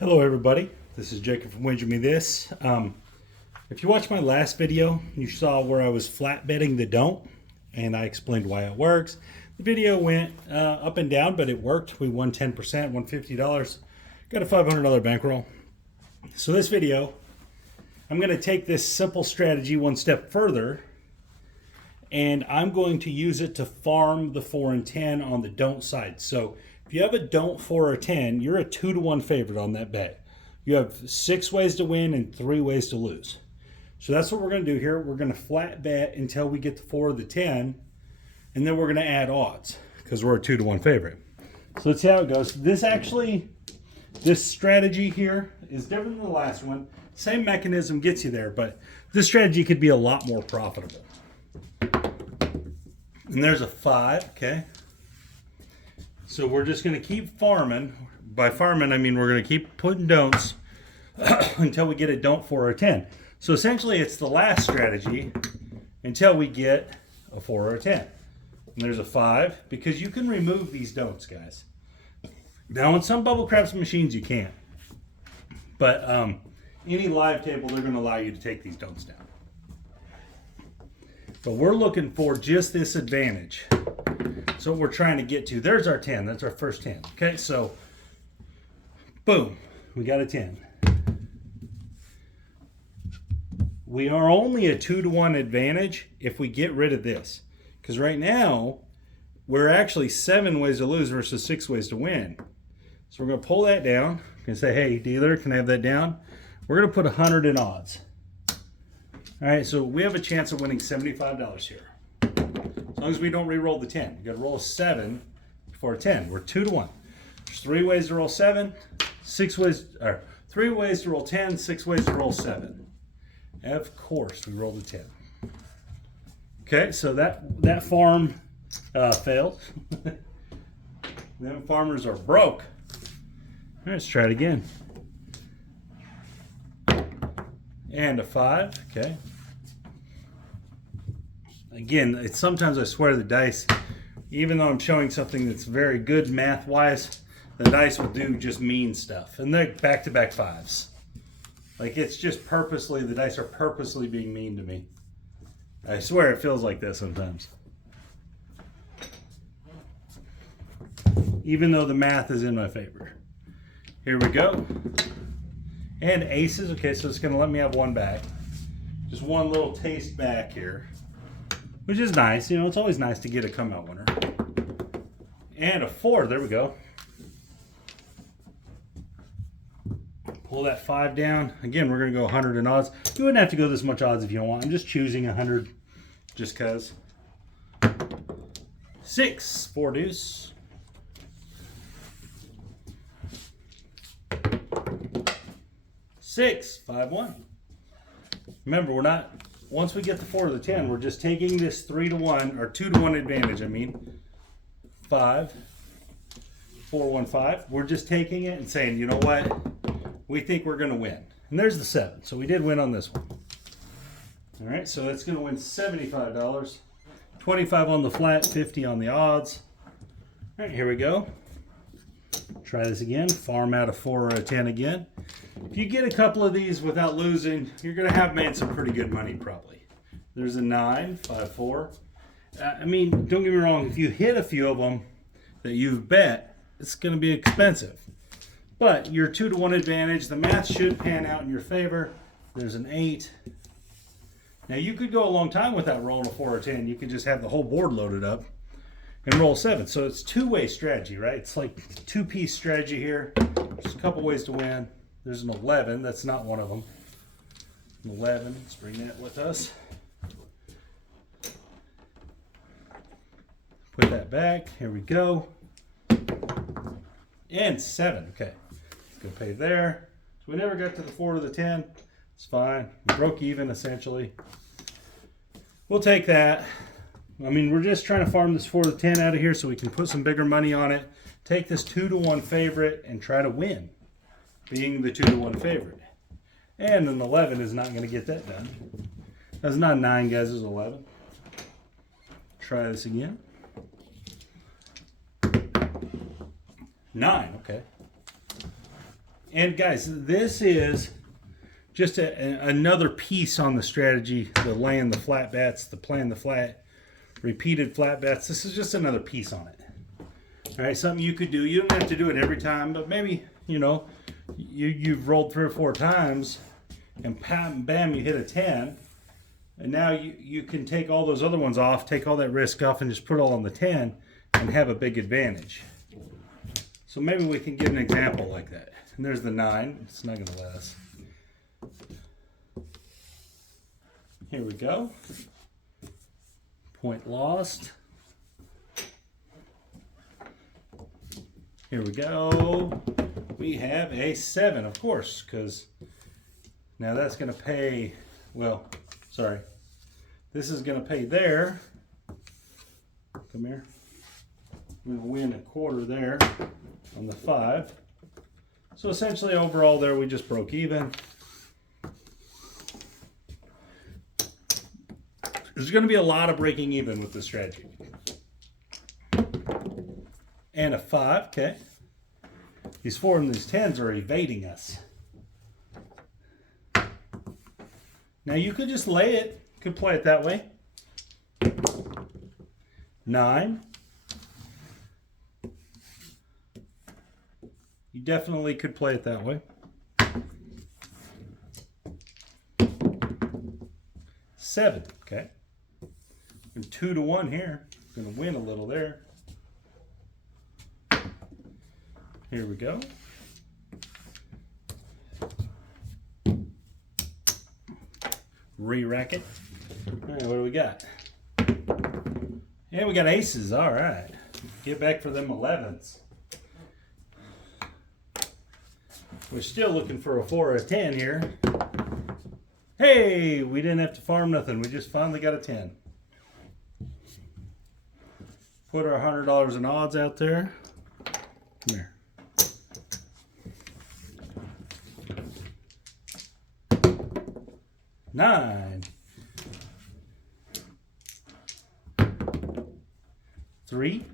Hello everybody, this is Jacob from Wager Me This. If you watched my last video, you saw where I was flat betting the don't, and I explained why it works. The video went up and down, but it worked. We won 10%, won $50, got a $500 bankroll. So this video, I'm going to take this simple strategy one step further, and I'm going to use it to farm the 4 and 10 on the don't side. So if you have a don't 4 or 10, you're a 2-to-1 favorite on that bet. You have 6 ways to win and 3 ways to lose. So that's what we're going to do here. We're going to flat bet until we get the 4 or the 10, and then we're going to add odds because we're a 2-to-1 favorite. So let's see how it goes. This strategy here is different than the last one. Same mechanism gets you there, but this strategy could be a lot more profitable. And there's a 5, okay? So we're just going to keep farming. By farming, I mean we're going to keep putting don'ts until we get a don't 4 or 10. So essentially it's the last strategy until we get a 4 or a 10. And there's a 5 because you can remove these don'ts, guys. Now on some bubble craps machines you can't. But any live table, they're going to allow you to take these don'ts down. But we're looking for just this advantage. So what we're trying to get to, there's our 10. That's our first 10. Okay, so boom, we got a 10. We are only a 2-to-1 advantage if we get rid of this. Because right now, we're actually 7 ways to lose versus 6 ways to win. So we're going to pull that down. We're going to say, hey, dealer, can I have that down? We're going to put 100 in odds. All right, so we have a chance of winning $75 here. As long as we don't re-roll the 10. You got to roll a 7 before a 10. We're 2-to-1. There's 3 ways to roll 7, 3 ways to roll 10, 6 ways to roll 7. Of course, we rolled a 10. Okay, so that farm failed. Them farmers are broke. All right, let's try it again. And a 5, okay. Again, sometimes I swear the dice, even though I'm showing something that's very good math-wise, the dice will do just mean stuff. And they're back-to-back 5s. Like it's just purposely, the dice are purposely being mean to me. I swear it feels like that sometimes. Even though the math is in my favor. Here we go. And aces, okay, so it's gonna let me have 1 back. Just one little taste back here. Which is nice, you know, it's always nice to get a come out winner. And a 4, there we go. Pull that 5 down. Again, we're gonna go 100 in odds. You wouldn't have to go this much odds if you don't want. I'm just choosing 100 just cause. 6, 4 deuce. 6, 5, 1. Remember, we're not, once we get the 4 or the 10, we're just taking this 3-to-1, or 2-to-1 advantage, 5, 4, 1, 5. We're just taking it and saying, you know what? We think we're going to win. And there's the 7. So we did win on this one. All right, so that's going to win $75. 25 on the flat, 50 on the odds. All right, here we go. Try this again. Farm out a 4 or a 10 again. If you get a couple of these without losing, you're going to have made some pretty good money probably. There's a 9, 5, 4. I mean, don't get me wrong. If you hit a few of them that you've bet, it's going to be expensive. But your 2-to-1 advantage, the math should pan out in your favor. There's an 8. Now you could go a long time without rolling a 4 or 10. You could just have the whole board loaded up and roll 7. So it's 2-way strategy, right? It's like 2-piece strategy here. There's a couple ways to win. There's an 11. That's not one of them. An 11. Let's bring that with us. Put that back. Here we go. And 7. Okay. Go pay there. So we never got to the 4 to the 10. It's fine. We broke even essentially. We'll take that. I mean, we're just trying to farm this 4 to 10 out of here so we can put some bigger money on it. Take this 2-to-1 favorite and try to win, being the 2-to-1 favorite. And an 11 is not going to get that done. That's not 9, guys. It's 11. Try this again. 9, okay. And guys, this is just another piece on the strategy, the laying the flat bets, the playing the flat, repeated flat bets. This is just another piece on it. All right, something you could do. You don't have to do it every time, but maybe, you know, you've rolled 3 or 4 times and bam, you hit a 10. And now you can take all those other ones off, take all that risk off, and just put it all on the 10 and have a big advantage. So maybe we can give an example like that. And there's the 9. It's not going to let us. Here we go. Point lost. Here we go. We have a 7, of course, because now that's going to pay, well, sorry. This is going to pay there. Come here. I'm going to win a quarter there on the 5. So essentially overall there we just broke even. There's going to be a lot of breaking even with this strategy. And a 5, okay. These 4 and these 10s are evading us. Now you could just lay it, could play it that way. 9. You definitely could play it that way. 7, okay. And 2 to 1 here. Gonna win a little there. Here we go. Re-rack it. All right, what do we got? Yeah, we got aces. All right. Get back for them 11s. We're still looking for a 4 or a 10 here. Hey, we didn't have to farm nothing. We just finally got a 10. Put our $100 in odds out there. Come here. Nine. 3.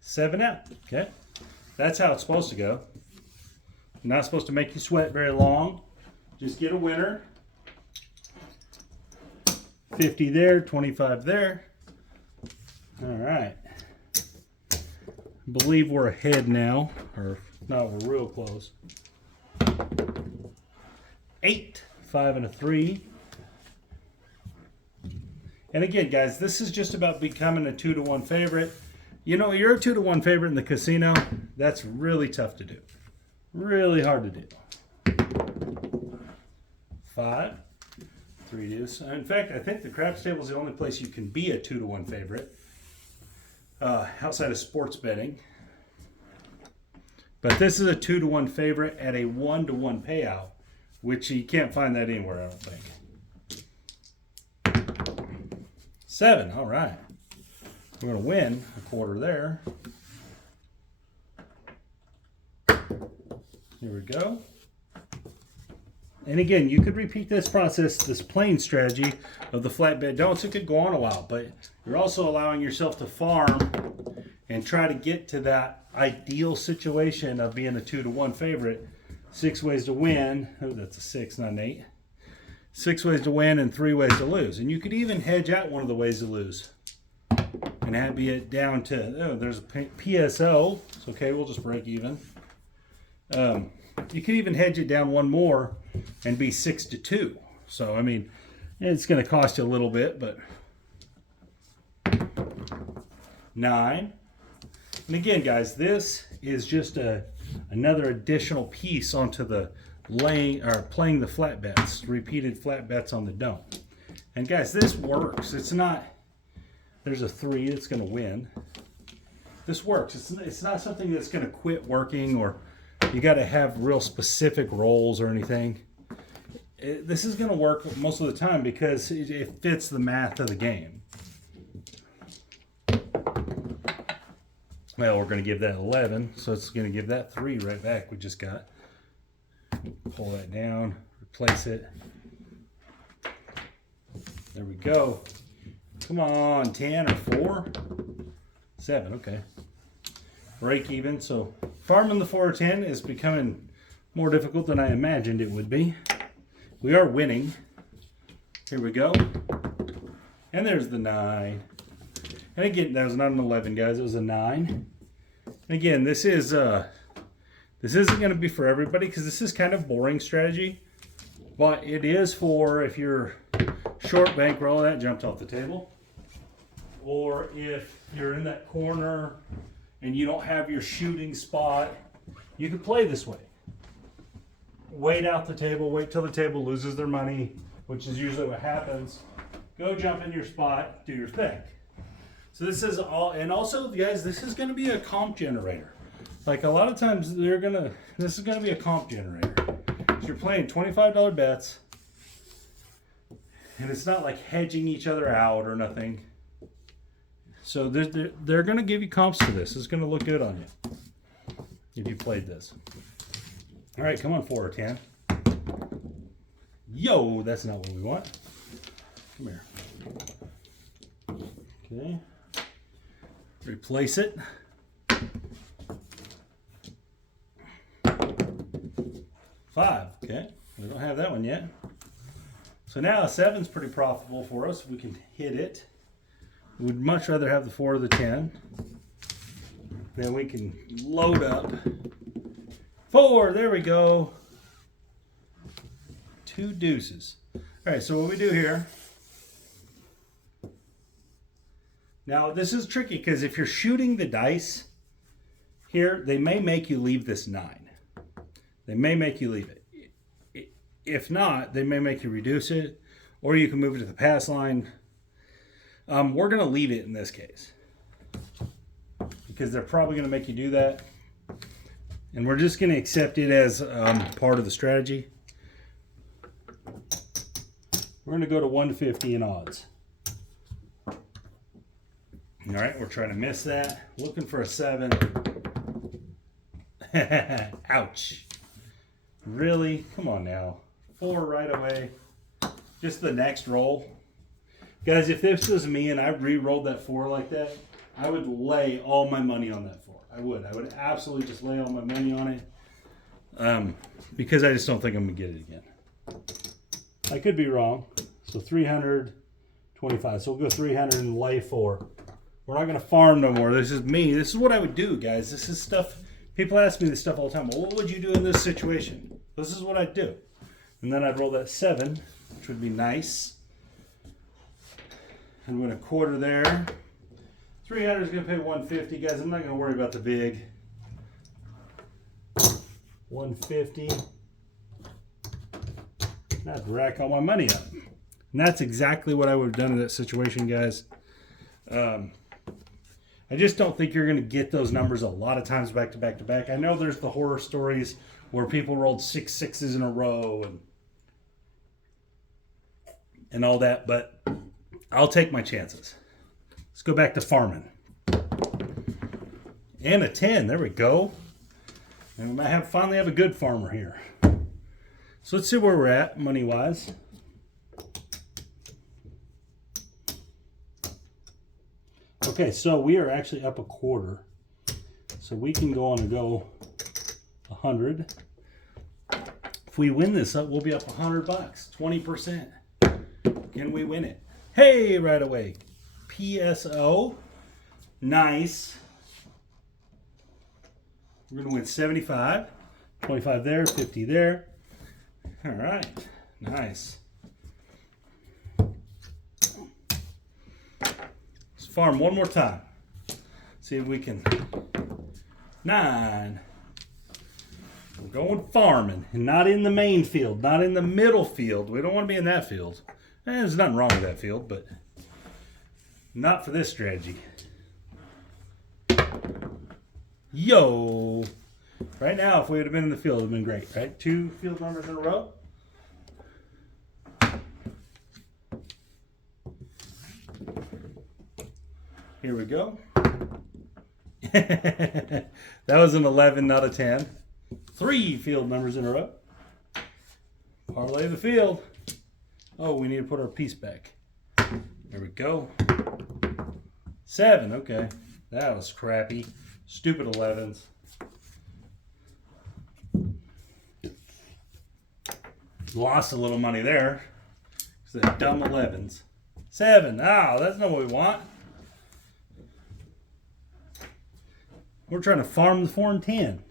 7 out. Okay. That's how it's supposed to go. Not supposed to make you sweat very long. Just get a winner. 50 there, 25 there. All right. I believe we're ahead now. Or no, we're real close. 8, 5 and a 3. And again, guys, this is just about becoming a 2 to 1 favorite. You know, you're a 2 to 1 favorite in the casino. That's really tough to do. Really hard to do. 5, 3 deuce. In fact, I think the craps table is the only place you can be a 2 to 1 favorite outside of sports betting. But this is a 2 to 1 favorite at a 1 to 1 payout, which you can't find that anywhere, I don't think. 7, all right. We're going to win a quarter there. Here we go. And again, you could repeat this process, this playing strategy of the flat bet don'ts. It could go on a while, but you're also allowing yourself to farm and try to get to that ideal situation of being a 2 to 1 favorite. 6 ways to win. Oh, that's a 6, not an 8. 6 ways to win and 3 ways to lose. And you could even hedge out one of the ways to lose. And have it down to, oh, there's a PSO. It's okay, we'll just break even. You could even hedge it down one more and be 6 to 2. So, I mean, it's going to cost you a little bit, but 9. And again, guys, this is just another additional piece onto the playing the flat bets, repeated flat bets on the don't. And guys, this works. It's not, there's a 3 that's going to win. This works. It's not something that's going to quit working, or you got to have real specific rolls or anything. This is going to work most of the time because it fits the math of the game. Well, we're going to give that 11, so it's going to give that 3 right back we just got. Pull that down, replace it. There we go. Come on, 10 or 4? 7, okay. break even. So farming the 4 or 10 is becoming more difficult than I imagined it would be. We are winning. Here we go. And there's the 9. And again, that was not an 11, guys. It was a 9. And again, this isn't going to be for everybody because this is kind of boring strategy. But it is for if you're short bankroll. That jumped off the table. Or if you're in that corner and you don't have your shooting spot, you can play this way. Wait out the table, wait till the table loses their money, which is usually what happens. Go jump in your spot, do your thing. So this is all, and also guys, this is gonna be a comp generator. Like a lot of times this is gonna be a comp generator. So you're playing $25 bets, and it's not like hedging each other out or nothing. So they're gonna give you comps to this. It's gonna look good on you if you played this. All right, come on, 4 or 10. Yo, that's not what we want. Come here. Okay. Replace it. 5, okay. We don't have that one yet. So now a 7's pretty profitable for us. We can hit it. We'd much rather have the 4 or the 10. Then we can load up. 4, there we go. 2 deuces. All right, so what we do here. Now this is tricky because if you're shooting the dice here, they may make you leave this 9. They may make you leave it. If not, they may make you reduce it, or you can move it to the pass line. We're going to leave it in this case because they're probably going to make you do that. And we're just going to accept it as part of the strategy. We're going to go to 150 in odds. All right, we're trying to miss that. Looking for a 7. Ouch. Really? Come on now. 4 right away. Just the next roll. Guys, if this was me and I re-rolled that 4 like that, I would lay all my money on that 4. I would absolutely just lay all my money on it. Because I just don't think I'm going to get it again. I could be wrong. So 325. So we'll go 300 and lay 4. We're not going to farm no more. This is me. This is what I would do, guys. This is stuff. People ask me this stuff all the time. Well, what would you do in this situation? This is what I'd do. And then I'd roll that 7, which would be nice. I'm going to quarter there. 300 is going to pay 150, guys. I'm not going to worry about the big. 150. I'd rack all my money up. And that's exactly what I would have done in that situation, guys. I just don't think you're going to get those numbers a lot of times back to back to back. I know there's the horror stories where people rolled 6 6s in a row and all that, but I'll take my chances. Let's go back to farming. And a 10. There we go. And we might finally have a good farmer here. So let's see where we're at money-wise. Okay, so we are actually up a quarter. So we can go on and go 100. If we win this up, we'll be up $100, 20%. Can we win it? Hey, right away. PSO. Nice. We're going to win 75. 25 there, 50 there. All right. Nice. Let's farm one more time. See if we can. 9. We're going farming. And not in the main field. Not in the middle field. We don't want to be in that field. There's nothing wrong with that field, but not for this strategy. Yo! Right now, if we would have been in the field, it would have been great, right? 2 field numbers in a row. Here we go. That was an 11, not a 10. 3 field numbers in a row. Parlay the field. Oh, we need to put our piece back. There we go. 7, okay. That was crappy. Stupid 11s. Lost a little money there. Because they're dumb 11s. 7. Oh, that's not what we want. We're trying to farm the 4 and 10.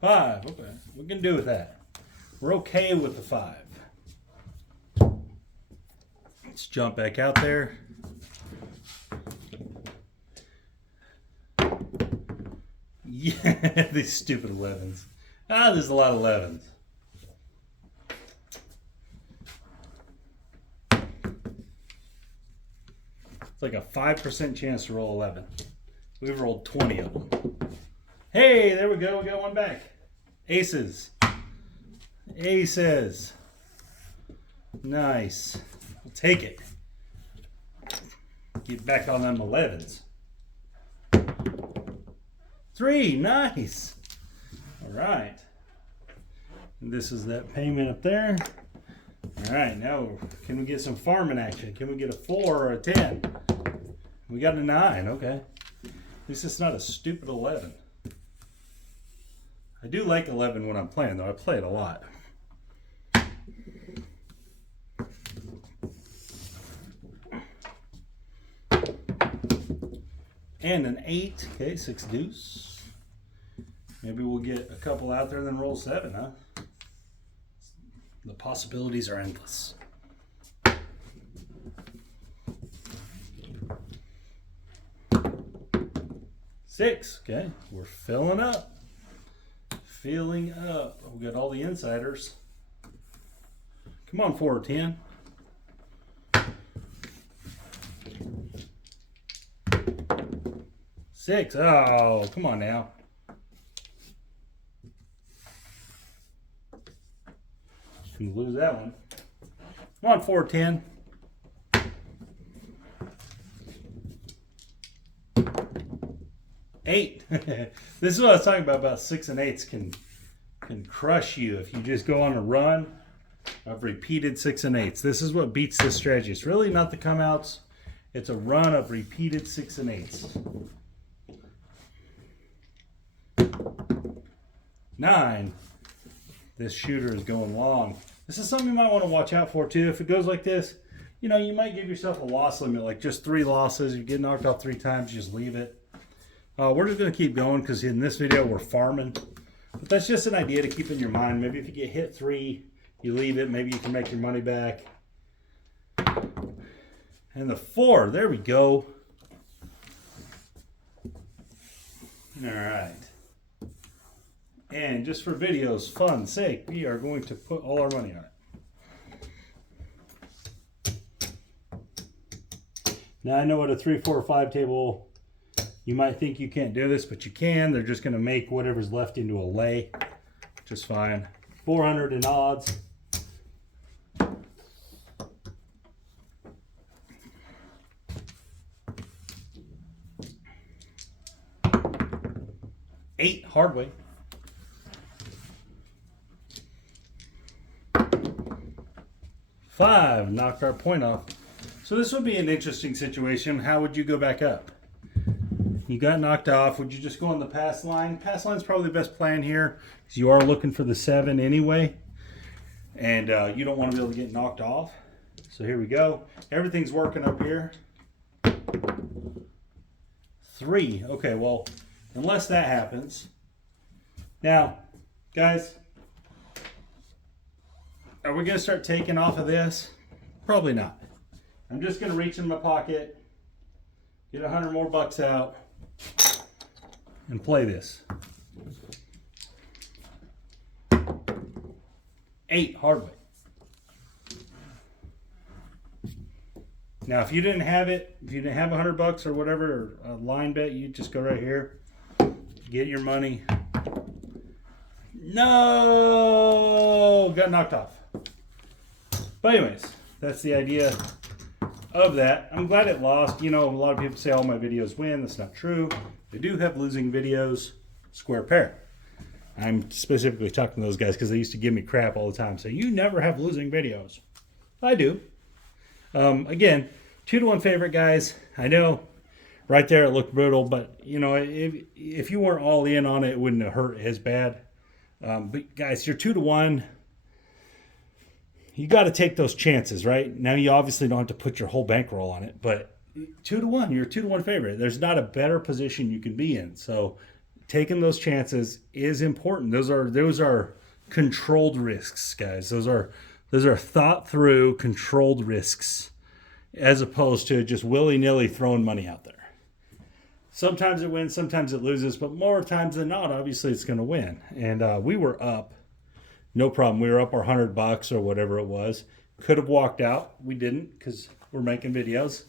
5. Okay. We can do with that. We're okay with the 5. Let's jump back out there. Yeah, these stupid 11s. Ah, there's a lot of 11s. It's like a 5% chance to roll 11. We've rolled 20 of them. Hey, there we go. We got one back. Aces. Aces. Nice. We'll take it. Get back on them 11s. 3. Nice. All right. And this is that payment up there. All right. Now, can we get some farming action? Can we get a 4 or a 10? We got a 9. Okay. At least it's not a stupid 11. I do like 11 when I'm playing, though. I play it a lot. And an 8. Okay, 6 deuce. Maybe we'll get a couple out there and then roll 7, huh? The possibilities are endless. 6. Okay, we're filling up. Filling up. We got all the insiders. Come on, 4 or 10. Six. Oh, come on now. Can lose that one. Come on, 4 or 10. 8. This is what I was talking about 6 and 8s can crush you if you just go on a run of repeated 6 and 8s. This is what beats this strategy. It's really not the come outs. It's a run of repeated 6 and 8s. 9. This shooter is going long. This is something you might want to watch out for too. If it goes like this, you know, you might give yourself a loss limit, like just 3 losses. If you get knocked off 3 times, just leave it. We're just going to keep going because in this video we're farming. But that's just an idea to keep in your mind. Maybe if you get hit 3, you leave it. Maybe you can make your money back. And the 4, there we go. All right. And just for video's fun sake, we are going to put all our money on it. Now I know at a 3, 4, or 5 table, you might think you can't do this, but you can. They're just going to make whatever's left into a lay, which is fine. 400 in odds. $8 hard way. 5 knocked our point off. So this would be an interesting situation. How would you go back up? You got knocked off. Would you just go on the pass line? Pass line is probably the best plan here because you are looking for the 7 anyway. And you don't want to be able to get knocked off. So here we go. Everything's working up here. 3. Okay, well, unless that happens. Now, guys, are we going to start taking off of this? Probably not. I'm just going to reach in my pocket, get 100 more bucks out, and play this. 8 hard way. Now, if you didn't have it, if you didn't have 100 bucks or whatever, or a line bet, you just go right here, get your money. No, got knocked off. But anyways, that's the idea of that. I'm glad it lost. You know, a lot of people say all my videos win. That's not true. They do have losing videos. Square pair. I'm specifically talking to those guys because they used to give me crap all the time. So you never have losing videos. I do. Again, 2-to-1 favorite, guys. I know Right there, it looked brutal, but you know, if you weren't all in on it, it wouldn't have hurt as bad. But guys, you're 2 to 1. You got to take those chances, right? Now you obviously don't have to put your whole bankroll on it, but 2 to 1, you're a 2 to 1 favorite. There's not a better position you can be in. So taking those chances is important. Those are controlled risks, guys. Those are thought through, controlled risks, as opposed to just willy nilly throwing money out there. Sometimes it wins, sometimes it loses, but more times than not, obviously it's going to win. And we were up, no problem. We were up our $100 or whatever it was. Could have walked out. We didn't because we're making videos.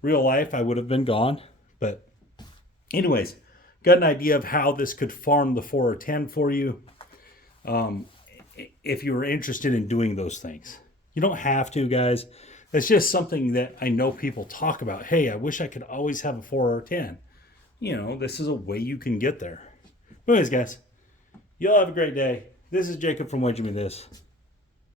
Real life, I would have been gone. But anyways, got an idea of how this could farm the 4 or 10 for you. If you were interested in doing those things, you don't have to, guys. It's just something that I know people talk about. Hey, I wish I could always have a 4 or 10. You know, this is a way you can get there. Anyways, guys, y'all have a great day. This is Jacob from Wedge Me This.